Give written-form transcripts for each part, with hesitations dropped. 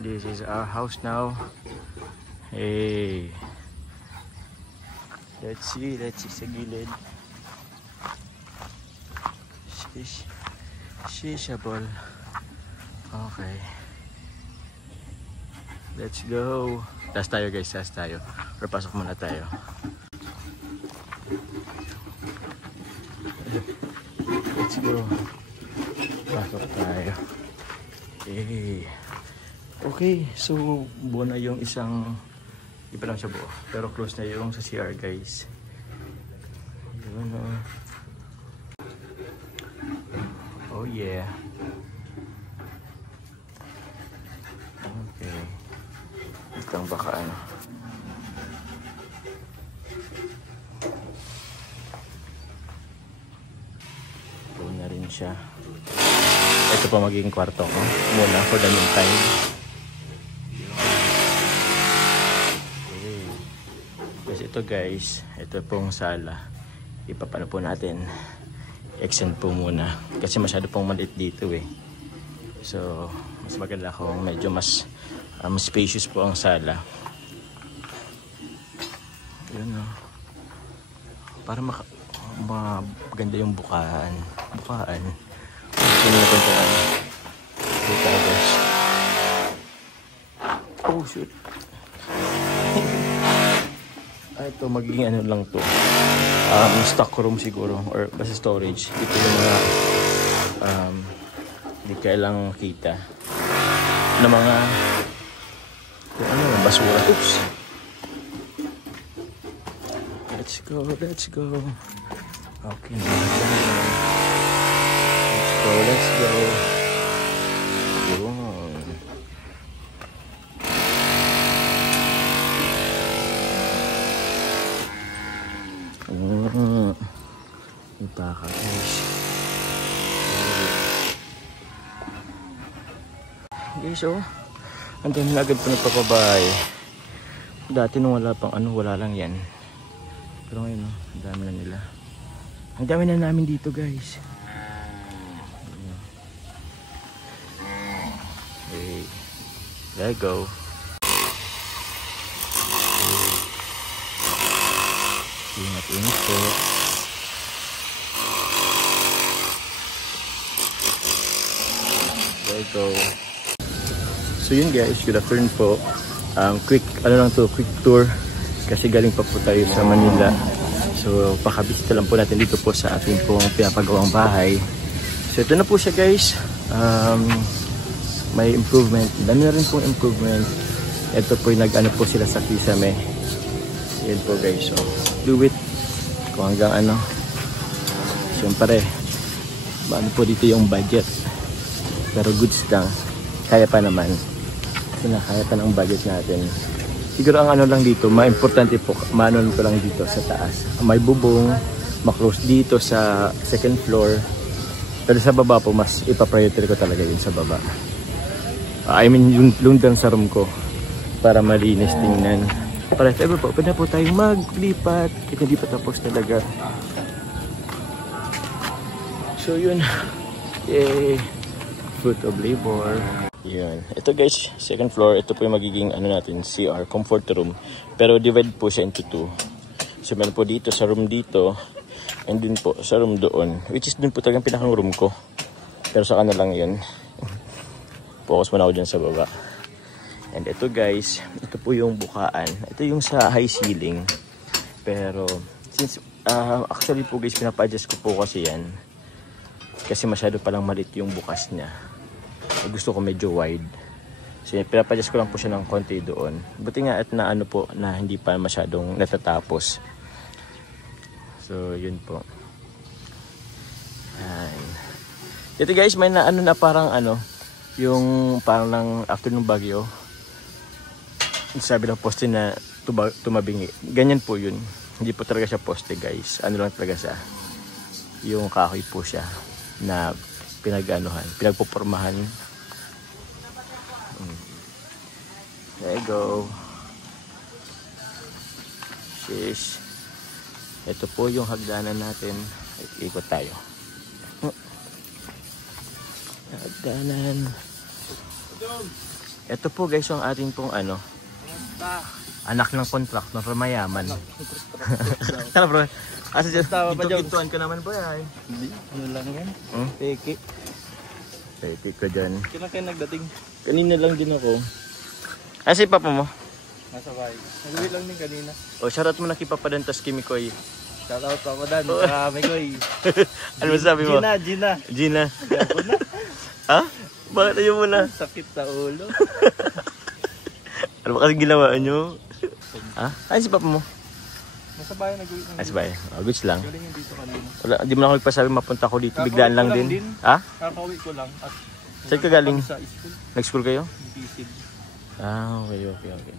This is our house now. Hey. Let's see sa gilid. Shishable. Okay. Let's go. Taas tayo guys, taas tayo. Pero pasok muna tayo. Let's go. Pasok tayo. Hey. Okay, so buo na yung isang, di pa lang siya buo, pero close na yung sa CR guys. Yun, oh yeah. Okay. Ito ang baka ano. Buo na rin siya. Ito pa magiging kwarto ko muna for the meantime. Ito guys, ito pong sala. Ipapano po natin. Extend po muna. Kasi masyado pong maliit dito eh. So, mas maganda kung medyo mas spacious po ang sala. Yun o. Para maganda yung bukaan. Bukaan. Ito na puntaan. Dito guys. Oh shoot. Ito magiging ano lang to, stock room siguro or basta storage. Ito yung mga hindi kailangang kita na mga basura. Oops. Let's go. Okay, let's go. Yun. Baka guys. Guys oh, ang dami na agad po nagpapabahay. Dati nung wala pang ano, wala lang yan. Pero ngayon oh, ang dami na nila. Ang dami na namin dito guys. Hey, there you go. Ingat-ingat po. There you go. So yun guys, good afternoon po. Quick tour. Kasi galing pa po tayo sa Manila. So pakabisita lang po natin dito po sa ating pong pinapagawang bahay. So ito na po siya guys. May improvement. Dami na rin pong improvement. Ito po yung nag-ano po sila sa Kisame. Yan po guys. So do it kung hanggang ano. Siyempre ano po dito yung budget, pero goods lang, kaya pa naman. Ito na, kaya pa ng budget natin. Siguro ang ano lang dito, ma-importante po, manon ko lang dito sa taas, may bubong, ma-close dito sa second floor. Pero sa baba po, mas ipapriority ko talaga yun sa baba. I mean yung lundan sa room ko, para malinis tingnan. Para if ever po, pwede po tayong maglipat. Hindi pa tapos talaga. So yun. Yay. Fruit of labor. Yun. Ito guys, second floor. Ito po yung magiging ano natin, CR, comfort room. Pero divide po siya into two. So meron po dito sa room dito. And din po sa room doon. Which is dun po talagang pinakang room ko. Pero sa kanan lang yun. Focus muna ako dyan sa baba. And ito guys, ito po yung bukaan. Ito yung sa high ceiling. Pero since actually po guys, pinapa-adjust ko po kasi yan. Kasi masyado palang maliit yung bukas niya. Gusto ko medyo wide. So pinapa-adjust ko lang po siya ng konti doon. Buti nga at na ano po, na hindi pa masyadong natatapos. So yun po. Ayan. Ito guys, may na ano na parang ano, yung parang lang after nung bagyo. Sabi ng poste na tumabingi. Ganyan po yun. Hindi po talaga siya poste guys. Ano lang talaga siya. Yung kahoy po siya na pinag-anuhan, pinagpopormahan. There you go. Shish. Ito po yung hagdanan natin. Ikot tayo. Hagdanan. Ito po guys yung ating pong ano, anak ng contractor na mayaman. Tara bro. Asa dyan? Ito-ituan ka naman po ay. Hindi, ano lang yan. Peke. Peke ka dyan. Kailan kayo nagdating? Kanina lang din ako. Asa yung papa mo? Nasa bahay. Nag-uwi lang din kanina. O, shoutout mo na kay Papa Dan, tas Kimi Koy. Shoutout ako Dan. Marami ko eh. Ano masabi mo? Gina. Gina. Ha? Bakit ayaw mo na? Sakit sa ulo. Ano ba kasi ginawa nyo? Ha? Ay, si Papa mo? Nasa bahay nag-uwi lang. Ay, si Bayo. Goods lang. Galing yung dito kanina. Wala, di mo na ako nagpasabi mapunta ko dito. Biglaan lang din. Ha? Kakauwi ko lang. At saan ka galing? sa school. Nag-school kayo? Bisid. Okay.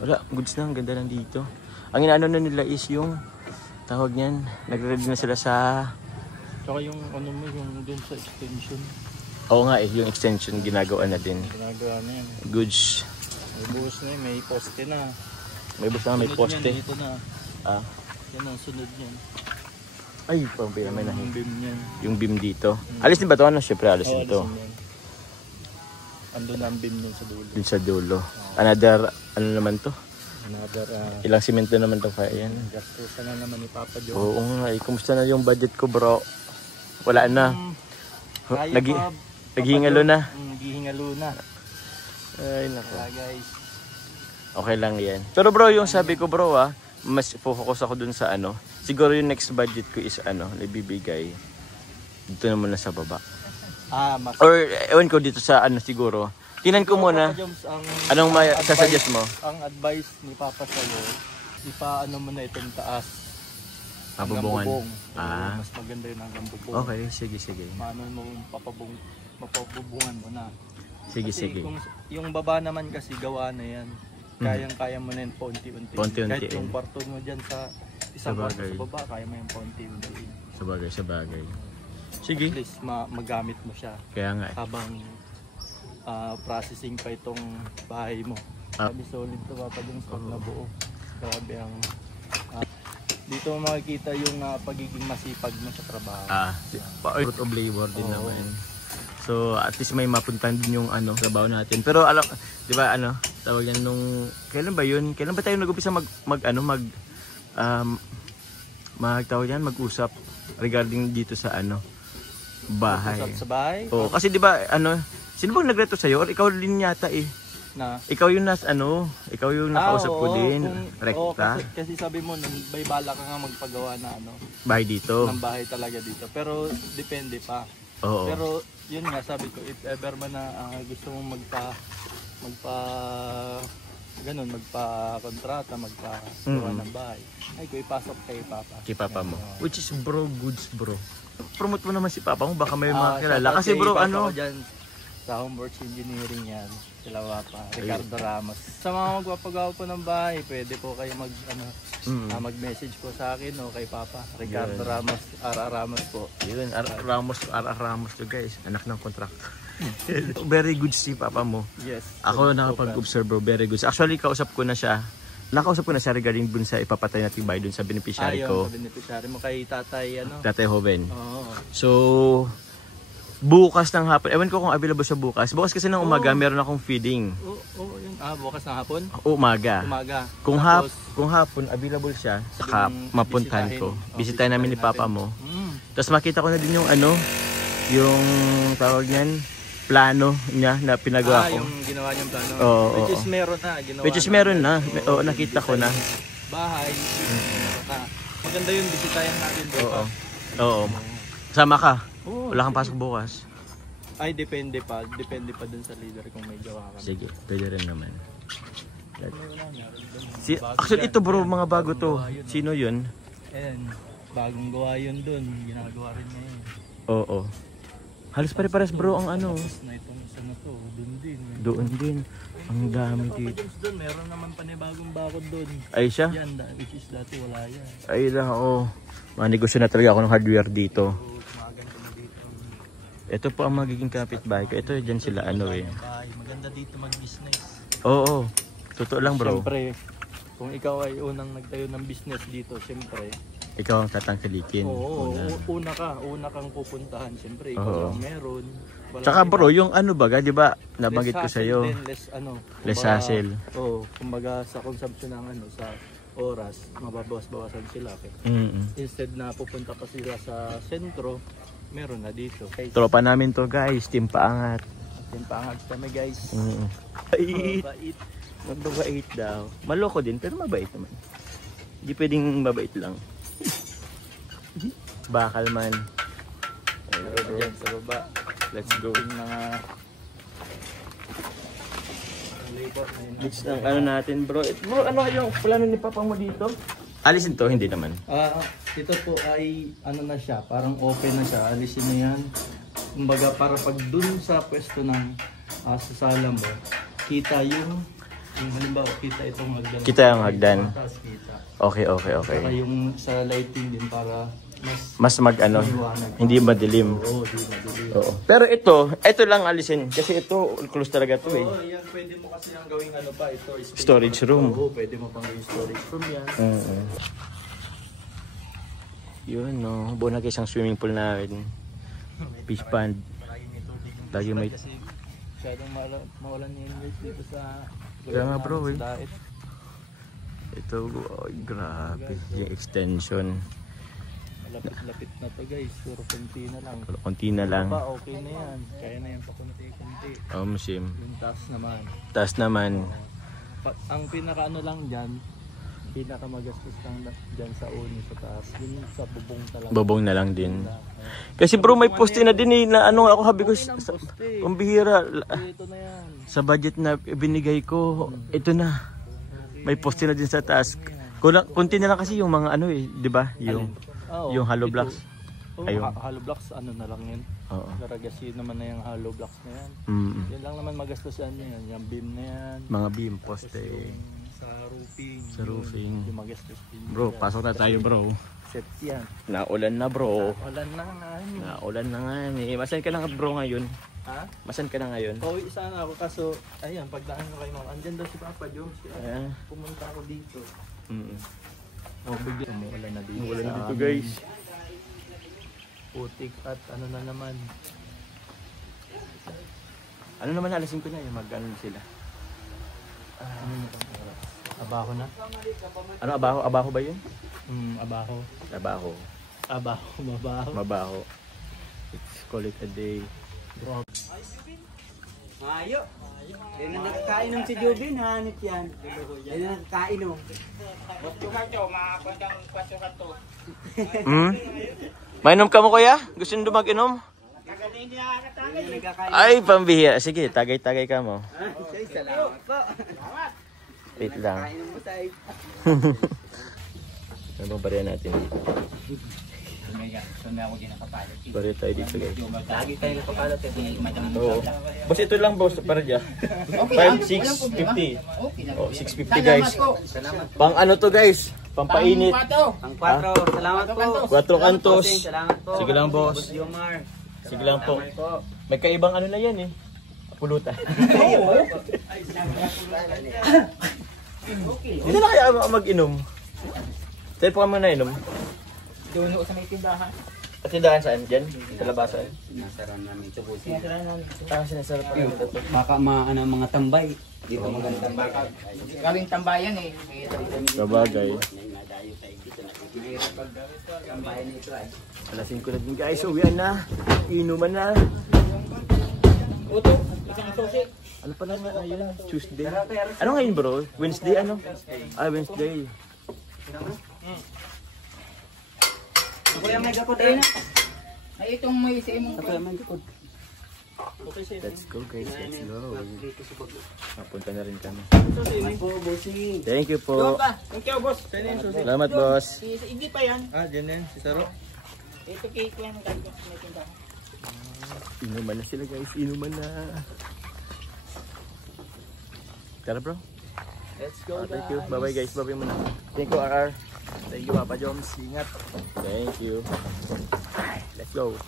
Wala, goods na. Ang ganda lang dito. Ang inaano na nila is yung tawag niyan. Nagre-ready na sila sa... Tsaka yung ano mo, yung dun sa extension. Oo nga eh, yung extension ginagawa na din. Ginagawa na yan. Goods. May buhos na yun, may poste na. May bus na, may Sunod poste. Yan, ito na. Ah. Yan ang sunod niyan. Ay, pambira may nahin. Yung beam niyan. Yung beam dito. Alis din ba ito? Ano? Siyempre alis din ito. Ando na ang beam niyan sa dulo. Din sa dulo. Another, ano naman to? Another, Ilang simento naman to kaya yan. gastusan na naman ni Papa Joe. Oo nga eh. Kumusta na yung budget ko bro? Wala na. Naghihingalo na. Naghihingalo na. Ay nako. Kaya guys. Okay lang yan. Pero bro, yung sabi ko bro mas focus ako dun sa ano. Siguro yung next budget ko is ano, ibibigay dito na muna sa baba. Mas. Or ewan ko dito sa ano siguro. Tinan ko muna. Anong may sasuggest mo? Ang advice ni Papa sa'yo, ipa-ano mo na itong taas. Pabubungan. Mas maganda yun hanggang bubong. Okay, sige. Paano mo mapabubungan mo na. Sige. Kung yung baba naman kasi gawa na yan. Kayang-kaya mo na yun paunti-unti. Kahit yung kwarto mo dyan sa isang kwarto sa baba, kaya mo yung paunti-unti. Sa bagay. Sige. At least magamit mo siya. Kaya nga. Habang processing pa itong bahay mo. Sabi solid to Papa yung stock na buo. Grabe ang dito mo makikita yung pagiging masipag mo sa trabaho. Fruit of labor din naman. So at least may mapuntahan din yung ano trabaho natin. Pero alam, 'di ba ano, tawag yan nung kailan ba 'yun? Kailan ba tayo nag-umpisa mag-usap regarding dito sa ano bahay. Usap sa bahay? Oo, kasi 'di ba ano, sino bang nagreto sa iyo? Or ikaw din yata eh. Ikaw yung ikaw yung nakausap ko din. Rekta. Kasi sabi mo may bala ka nga magpagawa na ano. Bahay dito. Ng bahay talaga dito. Pero depende pa. Oo. Pero yun nga sabi ko, if ever man na gusto mong magpa-kontrata, magpa-gawa ng bahay, ay ko ipasok kay Papa. Kay Papa mo. Which is bro, goods bro. Promote mo naman si Papa mo, baka may makilala. Kasi bro, ano? Dyan, sa Homeworks Engineering yan, sila Papa, Ricardo Ramos. Sa mga magpapagawa po ng bahay, pwede po kayo mag-message po sa akin o kay Papa. Ricardo Ramos, R.R. Ramos po. Yun, R.R. Ramos to guys, anak ng contractor. Very good si Papa mo. Yes. Ako nakapag-observe bro, very good. Actually, nakausap ko na siya regarding dun sa ipapatay nating bahay dun sa beneficiary ko. Sa beneficiary mo kay Tatay, Tatay Hoven. Oo. So, bukas ng hapon. Ewan ko kung available siya bukas. Bukas kasi ng umaga meron akong feeding. Oo, yun. Bukas ng hapon? Umaga. Kung hapon available siya, saka mapuntahan ko. Bisitahin namin ni Papa mo. Tapos makita ko na din yung yung tawag niyan, plano niya na pinagawa ko. Yung ginawa niyang plano. Which is meron na. Which is meron na. Oo, nakita ko na. Bahay. Maganda yung bisitahin natin. Oo. Sama ka. Wala kang pasok bukas. Ay, depende pa dun sa leader kung may gawa ka. Sige, pwede rin naman. Actually ito bro, mga bago to. Sino yun? Ayan, bagong gawa yun dun. Ginagawa rin niya yun. Oo. Halos pare-pares bro ang ano. Na itong isa na to, doon din. Ang dami dito. Doon, meron naman panibagong bakod dun. Ay siya? Yan, which is dati wala yan. Ay lang, oo. Manegosyo na talaga ako ng hardware dito. Ito po ang magiging kapitbahay ko. Ito dyan sila Maganda dito mag-business. Oo. Totoo lang bro. Siyempre, kung ikaw ay unang nagtayo ng business dito, siyempre, Ikaw ang tatangkilikin. Oo, una kang pupuntahan. Siyempre, ikaw Oo. lang meron. Walang Tsaka bro, iba. yung ano baga, di ba? Nabanggit ko Less sa'yo. hassle din, Less kumbaga, hassle. Oo, kumbaga sa consumption ng sa oras, mababawas-bawasan sila. Instead na pupunta pa sila sa sentro, meron na dito. Kay Tropa namin to guys, Team Paangat. Paangat kami guys. Bait. Mabait. Magbabait daw. Maloko din, pero mabait naman. Hindi pwedeng mabait lang. Bakal man. Meron na dyan sa baba. Let's go. Yung mga labor na yun. Next ang ano natin bro. Bro, ano yung plano ni Papa mo dito? Alisin to, hindi naman. Ito po ay ano na siya, parang open na siya. Alisin na yan. Kumbaga para pag dun sa pwesto ng sa sala mo, kita yung halimbawa, kita itong hagdan. Kita yung hagdan. Mataas kita. Okay. Saka yung sa lighting din para Mas mag-ano, maliwanag. hindi madilim. Oo, di madilim. Oo. Pero ito lang alisin. Kasi ito, close talaga to eh. Oo, yan. Pwede mo kasi ang gawing ano pa, ito. Storage room. Oo, pwede mo pang gawing storage room yan. Yun no, buo na isang swimming pool namin. Fish pond. Lagi may... Kasi masyadong mawalan yung guys dito sa... Kaya nga bro eh. Sa daet. Ito, oh, grabe. Yung extension. Lapit na to guys, puro konti na lang. Konti na lang. Pa, okay na yan. Kaya na yan pa konti-konti. Sim. Yung taas naman. Taas naman. Ang pinaka ano lang dyan, pinaka magastos lang dyan sa uni sa taas. Yung sa bubong talaga. Bobong na lang din. Kasi bro, may poste na din eh. Na ano ako sabi ko, ang bihira. Ito na yan. Sa budget na binigay ko, ito na. May poste na din sa taas. Kunti na lang kasi yung mga ano eh, di ba? Yung hollow blocks. Ayun. Hollow blocks, ano na lang yan. Oo. Laragasin naman na yung hollow blocks na yan. Yan lang naman magastos yan. Yung beam na yan. Mga beam, poste. Sa roofing. Sa roofing. Yung magastos din. Bro, pasok na tayo bro. Set yan. Naulan na bro. Wala na nga. Naulan na nga eh. Masan ka lang bro ngayon? Ha? Masan ka na ngayon? Oo, isa na ako. Kaso, ayan, pagdaan ko kay ma'am. Andyan daw si Papa Jones. Kaya pumunta ako dito. Oh, bigla umuulan na dito. Umuulan na dito guys. Putik at ano na naman. Ano naman alasin ko na yung mag-ano sila. Abaho na? Ano abaho? Abaho ba yun? Abaho. Abaho. Mabaho. Mabaho. Let's call it a day. Mayo. Yan na nakakainom si Jubin, hanip yan. Yan na nakakainom. Mainom ka mo kuya? Gusto nyo mag-inom? Ay, pambihira. Sige, tagay-tagay ka mo. Salamat po. Wait lang. Kainom mo tayo. Ano bang bariya natin dito? Bariya tayo dito guys. Lagi tayo nakapalat. Oo. Boss, ito lang boss, para dyan. 5, 650. Oh, 650 guys. Pang ano to guys? Pampainit. Ang 4. Salamat po. 4 kantos. Salamat po. Sige lang boss. Yomar. Sige lang po. May kaibang ano na yan eh. Pulutan. Hindi na kaya mag-inom. Tayo po kami na inom. Doon ako sa may tindahan. At tindahan saan? Diyan? Sa labasan? Sinasaran namin ito po. Sinasarap pa rin ito. Baka mga tambay. Dito magandang tambay. Gawing tambayan eh. Kabagay. Tambayan nito ay. Alas 5 na din guys. Uwian na. Inuman na. Uto, isang susi. Ano pa naman ayun? Tuesday. Ano ngayon bro? Wednesday ano? Ah, Wednesday. Ako yung may gapod rin. Ay, itong may isa mo. Ako yung may gapod. Let's go guys. Let's go. Papunta na rin kami. Salamat po, bossing. Thank you po. Thank you, boss. Salamat boss. Hindi pa yan. Dyan yan, si Taro. Ito kay Kuya ng galing may tindahan. Inuman na sila guys. Inuman na. Tara bro. Let's go Thank you. Bye bye guys. Bye bye muna. Thank you RR. Thank you Papa Joms. Ingat. Thank you. Let's go.